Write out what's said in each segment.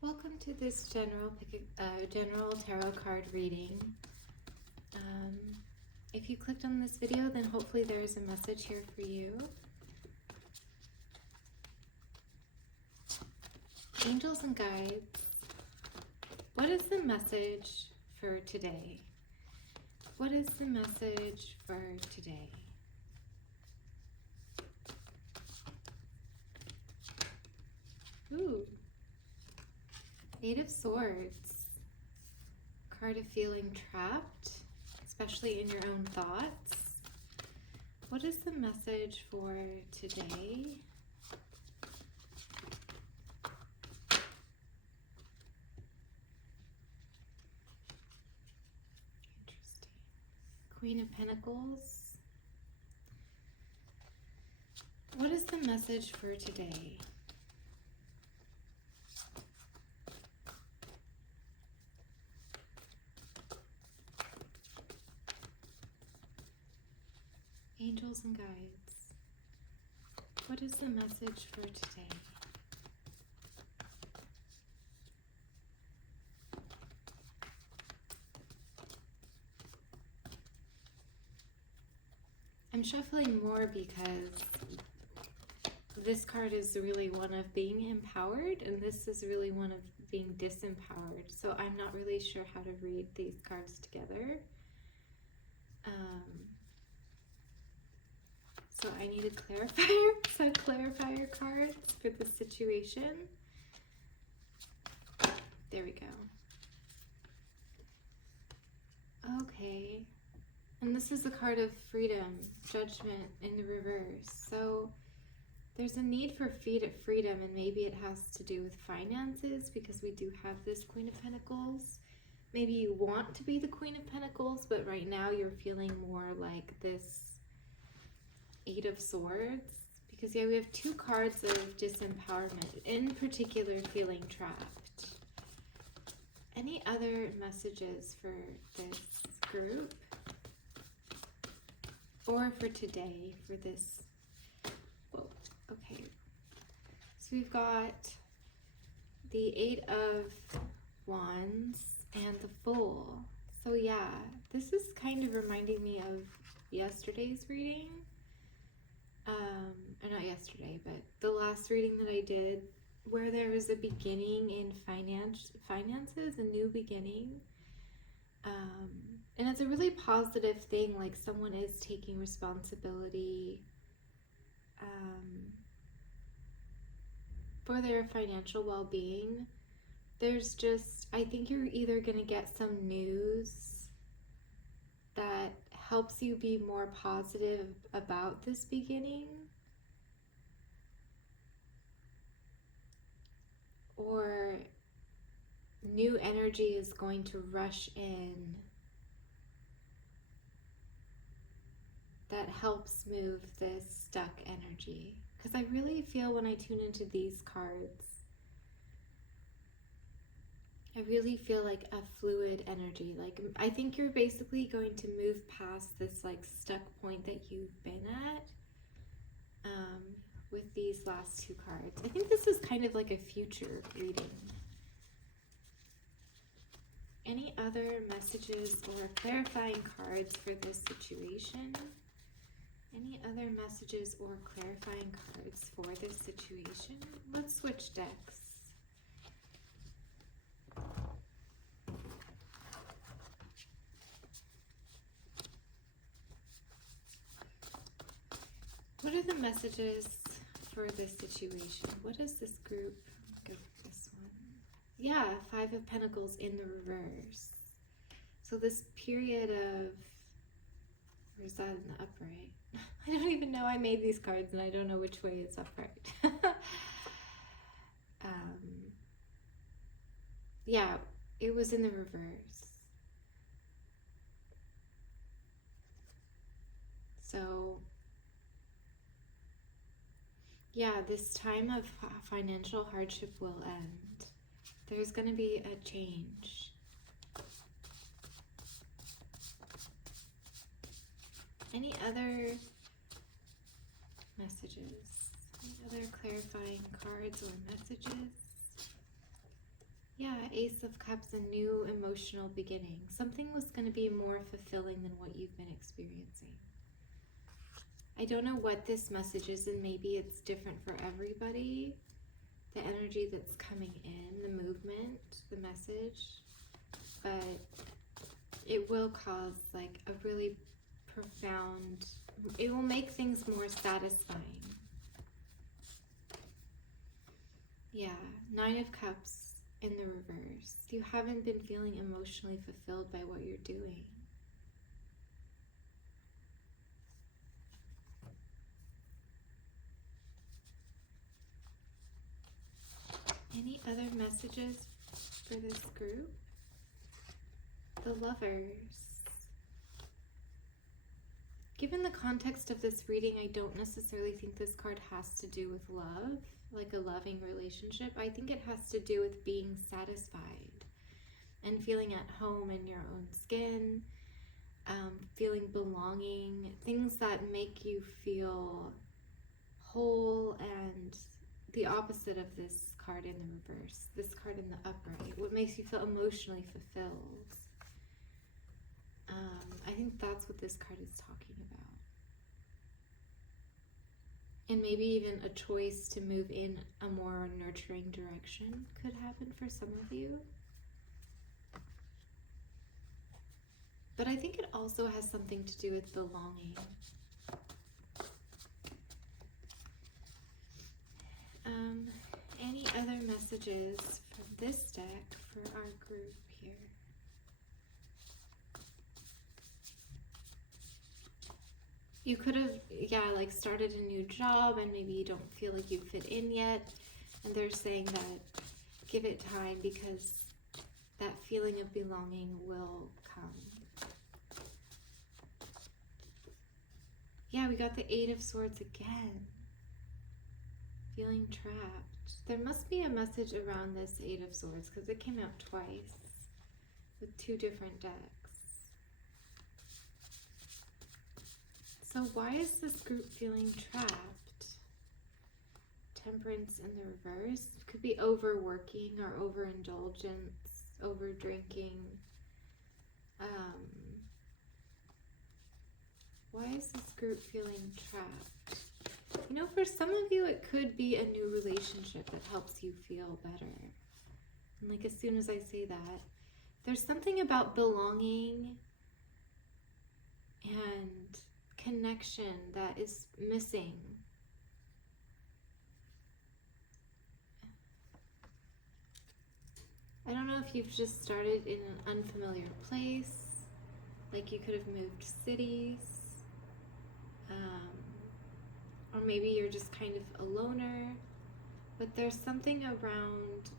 Welcome to this general tarot card reading. If you clicked on this video, then hopefully there is a message here for you. Angels and guides, what is the message for today? What is the message for today? Ooh. Eight of Swords. Card of feeling trapped, especially in your own thoughts. What is the message for today? Interesting. Queen of Pentacles. What is the message for today? Angels and guides, what is the message for today? I'm shuffling more because this card is really one of being empowered and this is really one of being disempowered. So I'm not really sure how to read these cards together. So I need a clarifier, so clarifier cards for the situation. There we go. Okay. And this is the card of freedom, judgment in the reverse. So there's a need for freedom, and maybe it has to do with finances because we do have this Queen of Pentacles. Maybe you want to be the Queen of Pentacles, but right now you're feeling more like this Eight of Swords, because yeah, we have two cards of disempowerment, in particular feeling trapped. Any other messages for this group or for today for this? Whoa, okay. So we've got the Eight of Wands and the Fool. So yeah, this is kind of reminding me of yesterday's reading. Or not yesterday, but the last reading that I did, where there was a beginning in finances, a new beginning. And it's a really positive thing, like someone is taking responsibility for their financial well-being. There's just, I think you're either going to get some news that helps you be more positive about this beginning, or new energy is going to rush in that helps move this stuck energy. Because I really feel when I tune into these cards, I really feel like a fluid energy. Like, I think you're basically going to move past this like stuck point that you've been at with these last two cards. I think this is kind of like a future reading. Any other messages or clarifying cards for this situation? Any other messages or clarifying cards for this situation? Let's switch decks. What are the messages for this situation? What is this group? Go for this one. Yeah, Five of Pentacles in the reverse. So this period of, or is that in the upright? I don't even know. I made these cards and I don't know which way is upright. Yeah, it was in the reverse. So yeah, this time of financial hardship will end. There's going to be a change. Any other messages? Any other clarifying cards or messages? Yeah, Ace of Cups, a new emotional beginning. Something was going to be more fulfilling than what you've been experiencing. I don't know what this message is, and maybe it's different for everybody. The energy that's coming in, the movement, the message, but it will cause like a really profound, it will make things more satisfying. Yeah, Nine of Cups in the reverse. You haven't been feeling emotionally fulfilled by what you're doing. Any other messages for this group? The Lovers. Given the context of this reading, I don't necessarily think this card has to do with love, like a loving relationship. I think it has to do with being satisfied and feeling at home in your own skin, feeling belonging, things that make you feel whole, and the opposite of this card in the reverse, this card in the upright, what makes you feel emotionally fulfilled. I think that's what this card is talking about. And maybe even a choice to move in a more nurturing direction could happen for some of you. But I think it also has something to do with belonging. Any other messages from this deck for our group here? You could have, like started a new job and maybe you don't feel like you fit in yet. And they're saying that give it time because that feeling of belonging will come. Yeah, we got the Eight of Swords again. Feeling trapped. There must be a message around this Eight of Swords because it came out twice with two different decks. So why is this group feeling trapped? Temperance in the reverse. Could be overworking or overindulgence, over drinking. Why is this group feeling trapped? You know, for some of you, it could be a new relationship that helps you feel better. And like as soon as I say that, there's something about belonging and connection that is missing. I don't know if you've just started in an unfamiliar place, like you could have moved cities, or maybe you're just kind of a loner, but there's something around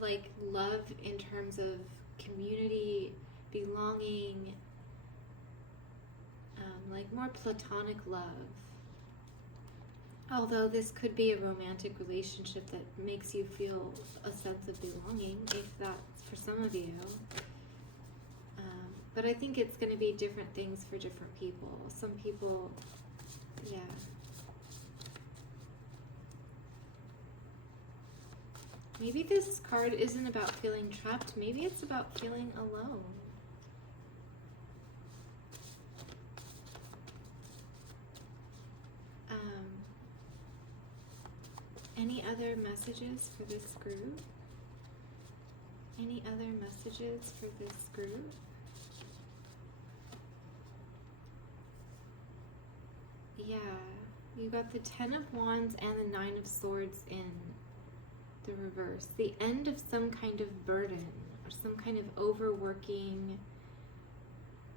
like love in terms of community, belonging, like more platonic love. Although this could be a romantic relationship that makes you feel a sense of belonging, if that's for some of you. But I think it's going to be different things for different people. Some people, yeah. Maybe this card isn't about feeling trapped. Maybe it's about feeling alone. Any other messages for this group? Any other messages for this group? Yeah, you got the Ten of Wands and the Nine of Swords in the reverse. The end of some kind of burden or some kind of overworking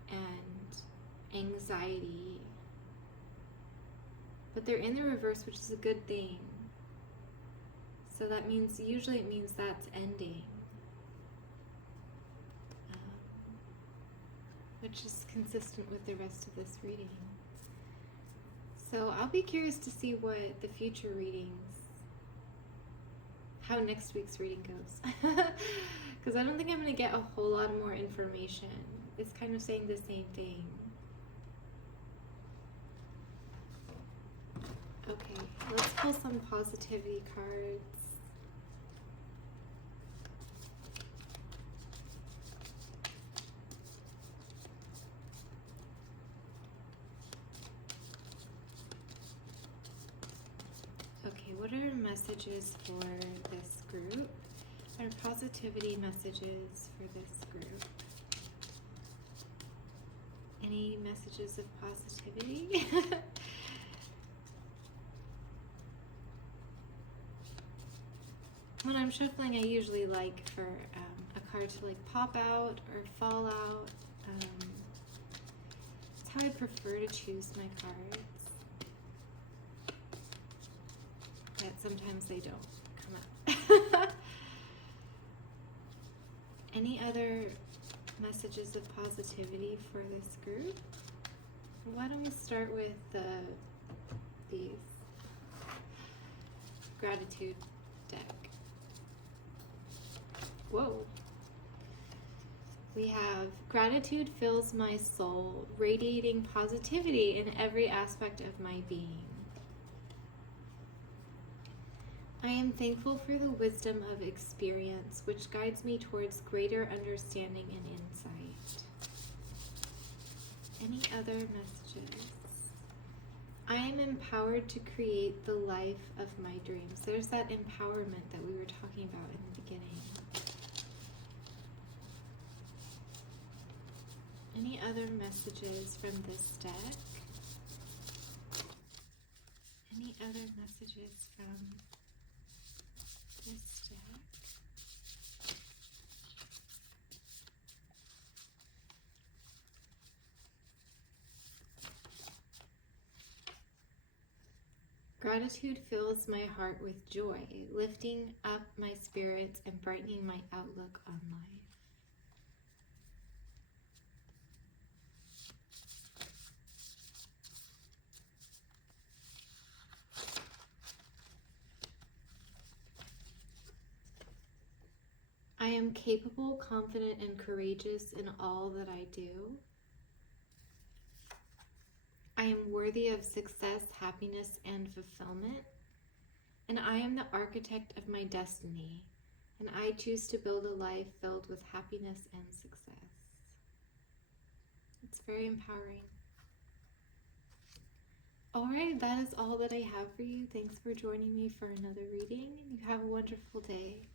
and anxiety. But they're in the reverse, which is a good thing. So that means, usually it means that's ending. Which is consistent with the rest of this reading. So I'll be curious to see what the future readings, how next week's reading goes. Because I don't think I'm going to get a whole lot more information. It's kind of saying the same thing. Okay, let's pull some positivity cards. what are messages for this group? What are positivity messages for this group? Any messages of positivity? When I'm shuffling, I usually like for a card to like pop out or fall out. It's how I prefer to choose my cards. But sometimes they don't come up. Any other messages of positivity for this group? Why don't we start with these gratitude deck? Whoa. We have gratitude fills my soul, radiating positivity in every aspect of my being. I am thankful for the wisdom of experience, which guides me towards greater understanding and insight. Any other messages? I am empowered to create the life of my dreams. There's that empowerment that we were talking about in the beginning. Any other messages from this deck? Any other messages from this deck? Gratitude fills my heart with joy, lifting up my spirits and brightening my outlook on life. I am capable, confident, and courageous in all that I do. I am worthy of success, happiness, and fulfillment. And I am the architect of my destiny. And I choose to build a life filled with happiness and success. It's very empowering. All right, that is all that I have for you. Thanks for joining me for another reading. You have a wonderful day.